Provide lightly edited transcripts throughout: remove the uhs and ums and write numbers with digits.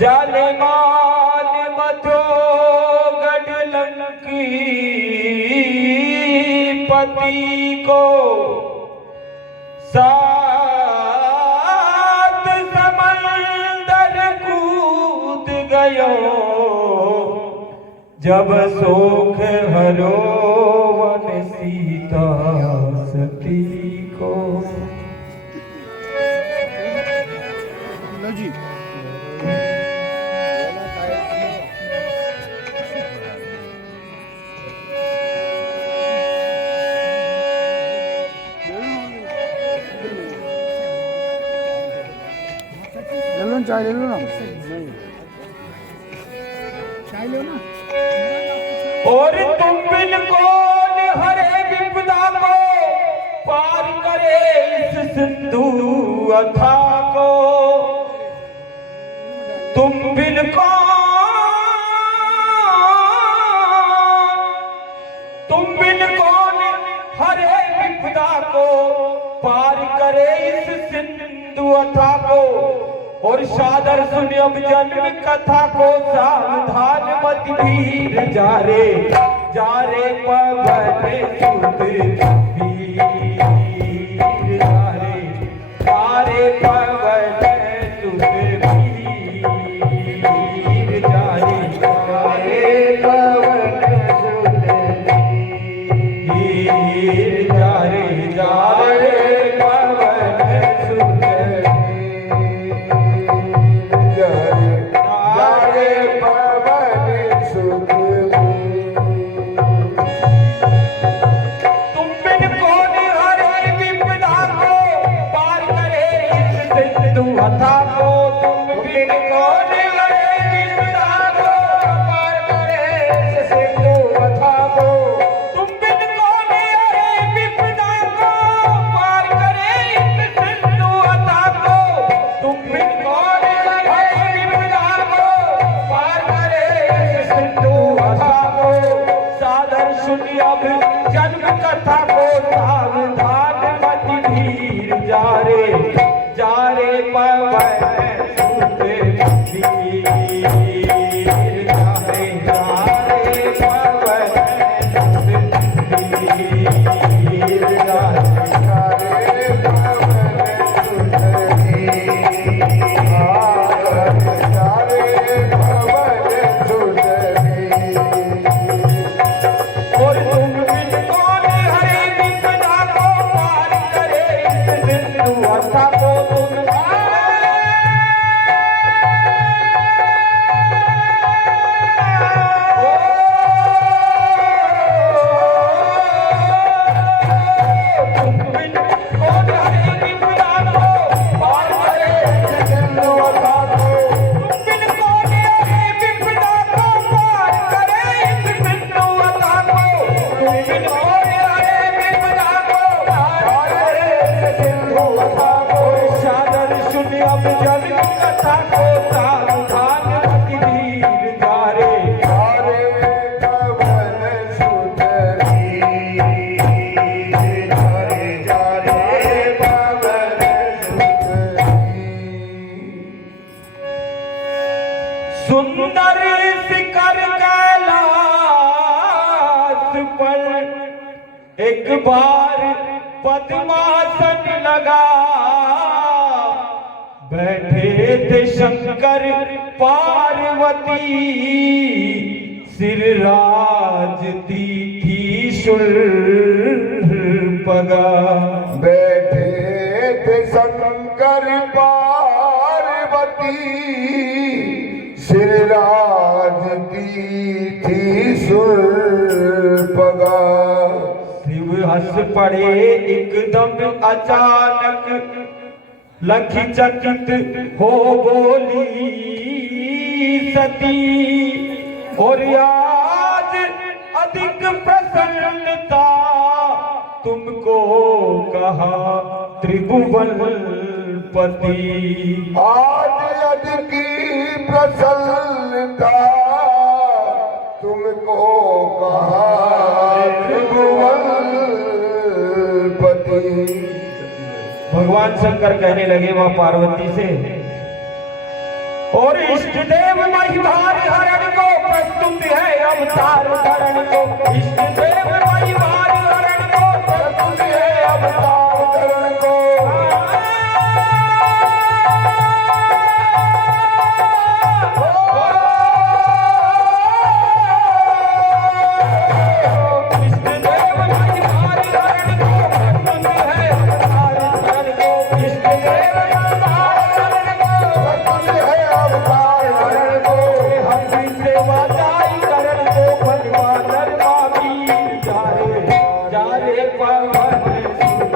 जाने मान मथो गढ़लंकी पति को सात समंदर कूद गयो जब सोख हरो वन सीता सती को। जी चाय ले लो ना, चाय लो ना। और तुम बिन कौन हरे विपदा को पार करे इस सिंधु अथा को। तुम बिन कौन हरे विपदा को पार करे इस सिंधु अथा को। और सादर सुनियो जन्म कथा को सावधान मत भीर जारे पवन सुत वीर जारे पवन सुत वीर जारे पवन सुत वीर जारे पवन सुत अथा को। तुम बिन कौन हरे विपदा को पार करे इस सिंधु अथा को। तुम बिन कौन हरे विपदा को पार करे इस सिंधु अथा को। तुम बिन कौन हरे विपदा को पार करे इस सिंधु अथा को। सादर सुनियो अब जन्म कथा को सावधान मत भीर जारे पवन सुत वीर जारे पवन सुत वीर जारे पवन सुत और तुम बिन कौन हरे विपदा को पार करे इस सिंधु अथा को। सुंदर शिखर कैलाश पर एक बार पद्मासन लगा। बैठे थे शंकर पार्वती सिरराज दी थी शूर्पणखा। बैठे थे शंकर पार्वती सिरराज दी थी शूर्पणखा। शिव हंस पड़े एकदम अचानक लखी चकित हो बोली सती। और आज अधिक प्रसन्नता तुमको कहा त्रिभुवनपति। आज अधिक प्रसन्नता तुमको कहा त्रिभुवनपति। भगवान शंकर कहने लगे वहां पार्वती से और इष्ट देव महिभार हरण को प्रस्तुत है अवतार धरण को। इष्ट देव महिभार हरण को प्रस्तुत है अवतार धरण को। इष्ट देव महिभार हरण को प्रस्तुत है अवतार धरण को। इष्ट देव महिभार हरण को प्रस्तुत है अवतार धरण को। हरि सेवा जाई करण को भगवा नरमा वीर जा रे पवन सुत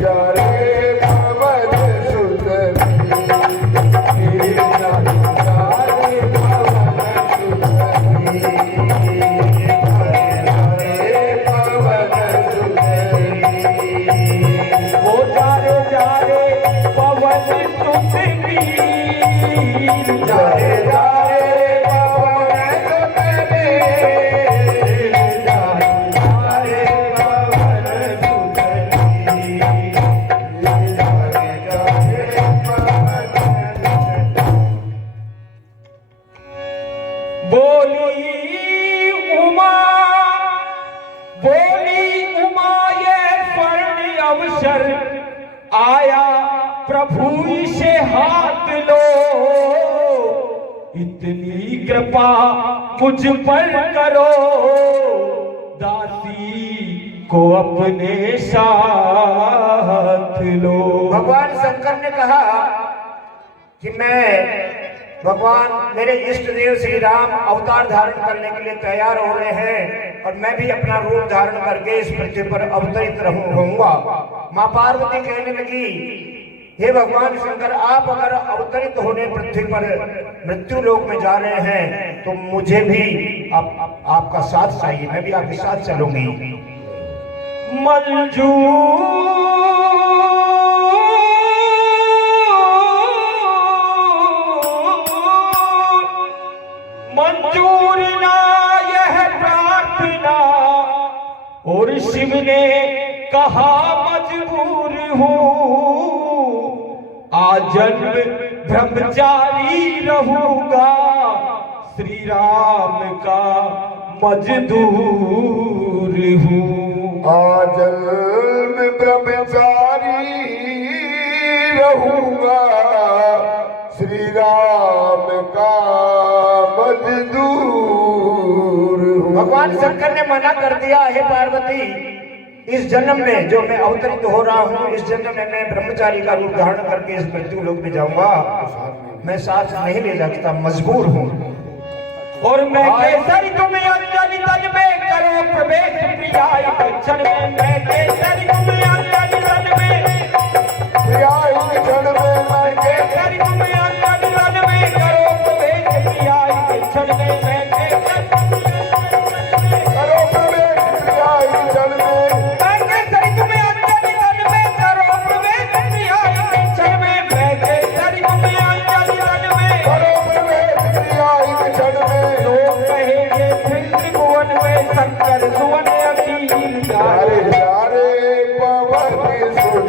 जा रे पवन सुत वो जा रे पवन सुत वीर जा रे पवन सुत वीर जा रे पवन सुत बोली उमा ये स्वर्ण अवसर आया प्रभु से हाथ लो। इतनी कृपा मुझ पर करो दासी को अपने साथ लो। भगवान शंकर ने कहा कि मैं भगवान मेरे इष्ट देव श्री राम अवतार धारण करने के लिए तैयार हो रहे हैं और मैं भी अपना रूप धारण करके इस पृथ्वी पर अवतरित रहूंगा। माँ पार्वती कहने लगी, हे भगवान शंकर, आप अगर अवतरित होने पृथ्वी पर मृत्यु लोक में जा रहे हैं तो मुझे भी आपका साथ चाहिए, मैं भी आपके साथ चलूंगी। मंजूर ना यह प्रार्थना और शिव ने कहा मजबूर हूँ, आजन्म ब्रह्मचारी रहूंगा, श्री राम का मजदूर हूँ। आजन्म ब्रह्मचारी रहूंगा, श्री राम का मजदूर हूँ। भगवान शंकर ने मना कर दिया, हे पार्वती, इस जन्म में जो मैं अवतरित हो रहा हूँ, इस जन्म में मैं ब्रह्मचारी का रूप धारण करके इस मृत्यु लोक में जाऊंगा, मैं साथ नहीं ले सकता, मजबूर हूँ। और मैं केसरी तुम्हें अंजलि तन में करो प्रवेश प्रियाय क्षण में, मैं केसरी तुम्हें अंजलि तन में प्रियाय क्षण में, मैं केसरी तुम्हें अंजलि तन में करो प्रवेश प्रियाय क्षण में, मैं करो प्रवेश प्रियाय क्षण में, मैं केसरी तुम्हें अंजलि तन में करो प्रवेश प्रियाय क्षण में, मैं केसरी तुम्हें अंजलि तन में करो प्रवेश प्रियाय क्षण में। लोग कहेंगे फिर त्रिभुवन में शंकर सुवन अकील जारे जारे पवन सुत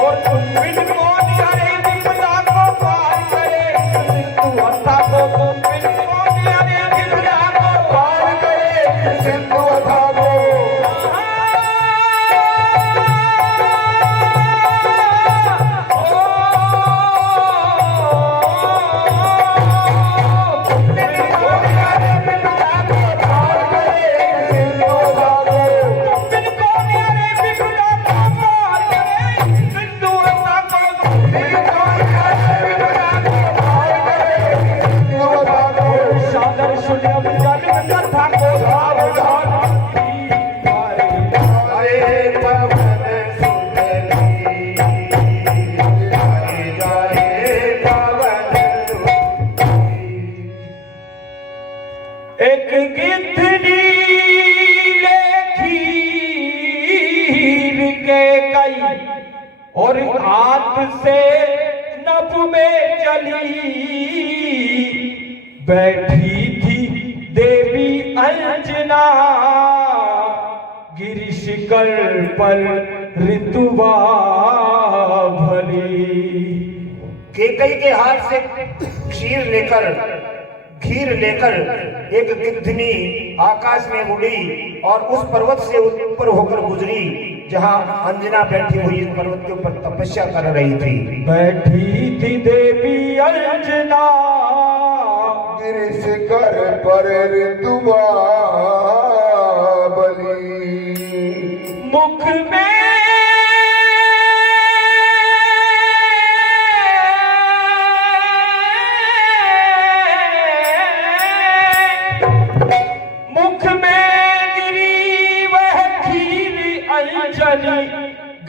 और तुम बिन कौन हरे विपदा को पार करे, सिंधु अथा को तुम बिन कौन हरे विपदा को पार करे, सिंधु अथा को एक गिद्धनी ले खीर के कई और हाथ से नभ में चली बैठी थी देवी अंजना गिरिशिखर पर ऋतुवा भली। केकई के हाथ से खीर लेकर एक गिद्धनी आकाश में उड़ी और उस पर्वत से ऊपर होकर गुजरी जहां अंजना बैठी हुई इस पर्वत के ऊपर तपस्या कर रही थी। बैठी थी देवी अंजना गिरिशिखर पर ऋतुवा बली। मुख में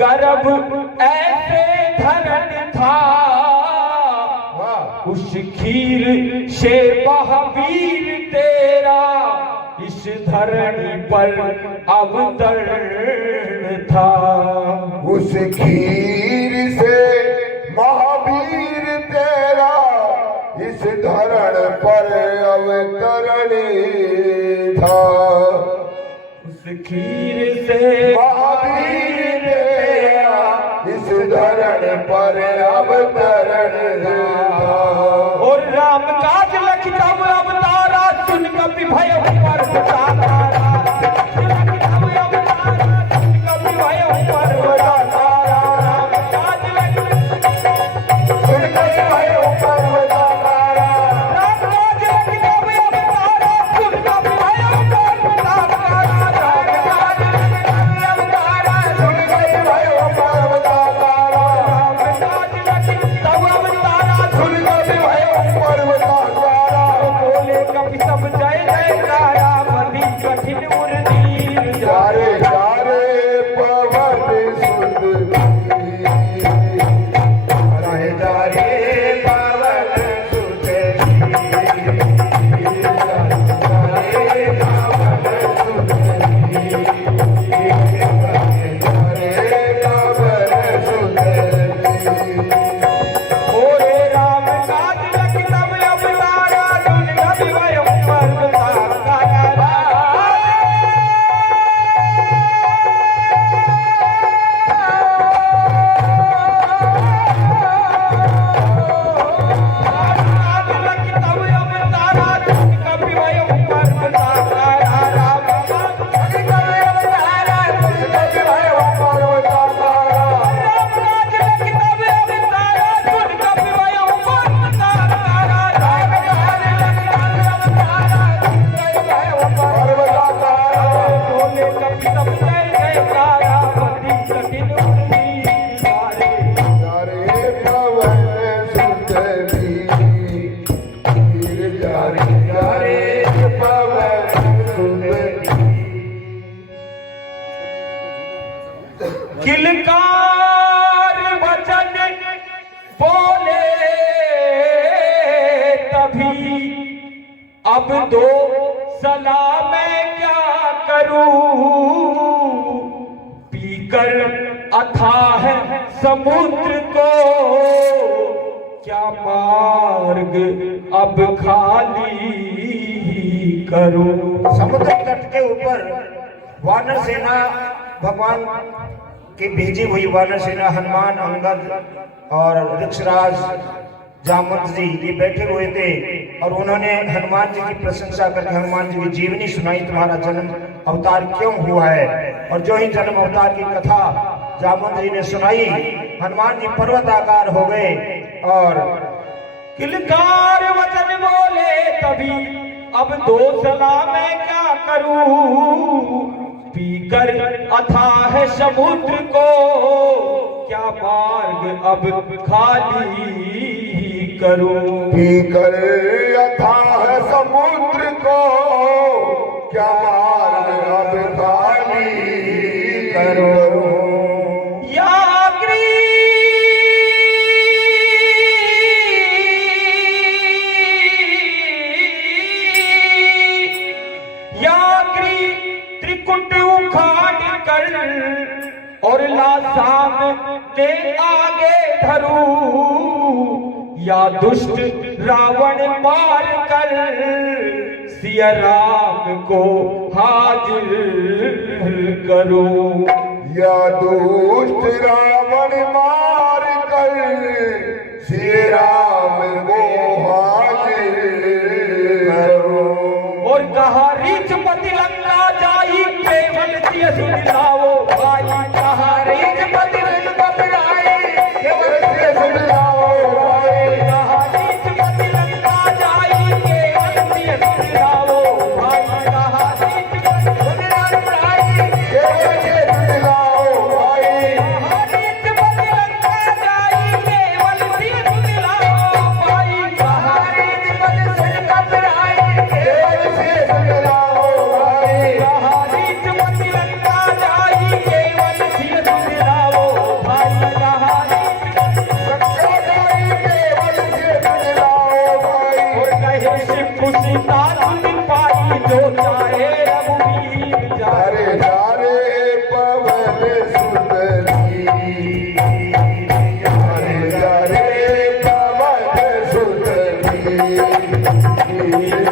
गर्भ ऐसे धरन था उस खीर से महावीर तेरा इस धरणी पर अवतरण था। उस खीर से महावीर तेरा इस धरण पर अवतरण था। उस खीर से महावीर इस धरण पर अवतरण था। और राम काज लखितव अवतारा सुन कपि भय पर्वतारा। लखितव अवतारा सुन कपि भय पर्वतारा। राम काज सुन कपि भय पर्वतारा। राम काज लखितव अवतारा सुन कपि भय पर्वतारा। राम काज लखितव अवतारा सुन कपि भय पर्वतारा। सुन कपि भय पर्वतारा। बोले कपि सब जय जयकारा बड़ी कठिन उर्दी। जारे जारे पवन सुत रहे जारे पवन सुत ओरे राम काज लखितव अवतारा सुन कपि भय पर्वतारा। किलकार वचन बोले तभी अब दो सलाह मैं क्या करूं। पीकर अथाह समुद्र को क्या मार्ग अब खाली करूं। समुद्र तट के ऊपर वानर सेना भगवान की भेजी हुई वानर सेना हनुमान अंगद और ऋक्षराज जामवंत जी ये बैठे हुए थे और उन्होंने हनुमान जी की प्रशंसा करके हनुमान जी की जीवनी सुनाई। तुम्हारा जन्म अवतार क्यों हुआ है। और जो ही जन्म अवतार की कथा जामवंत जी ने सुनाई हनुमान जी पर्वताकार हो गए। और किलकार वचन बोले तभी अब दो सलाह मैं क्या करूं। पीकर अथाह समुद्र को क्या मार्ग अब खाली करूं। पीकर अथाह समुद्र को क्या मार्ग अब खाली करो। या त्रिकुट उखाड़ कर और लासाम के आगे धरू या दुष्ट रावण मार कर सिया राम को हाजिर करूं। या दुष्ट रावण मार कर श्री राम को हाजिर करो। और कहा रीछपति लंका जाई केवल सिय सुन लाओ भाई। कहा रीछपति लंका जाई केवल सिय सुन लाओ भाई। कहा रीछपति लंका जाई केवल सिय सुन लाओ भाई। कहा रीछपति लंका जाई केवल सिय सुन लाओ भाई। कहा रीछपति लंका जाई केवल सिय सुन लाओ भाई। कहा रीछपति लंका जाई केवल सिय सुन लाओ भाई। कहा रीछपति लंका जाई केवल सिय सुन लाओ भाई। कहा लंका जाई केवल सिय सुन लाओ भाई। और कहे शिव सीता सुन पाई जो चाहे रघुवीर जाए। हरे जारे पवन सुतली। हरे जारे पवन सुतली। हरे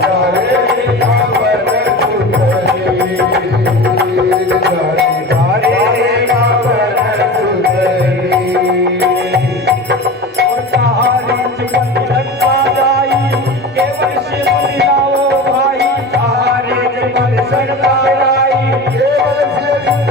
जारे पवन सुतली। हरे जारे पवन सुतली। और कहा रीछपति लंका जाई केवल सिय सुन लाओ भाई। कहा रीछपति लंका जाई केवल सिय सुन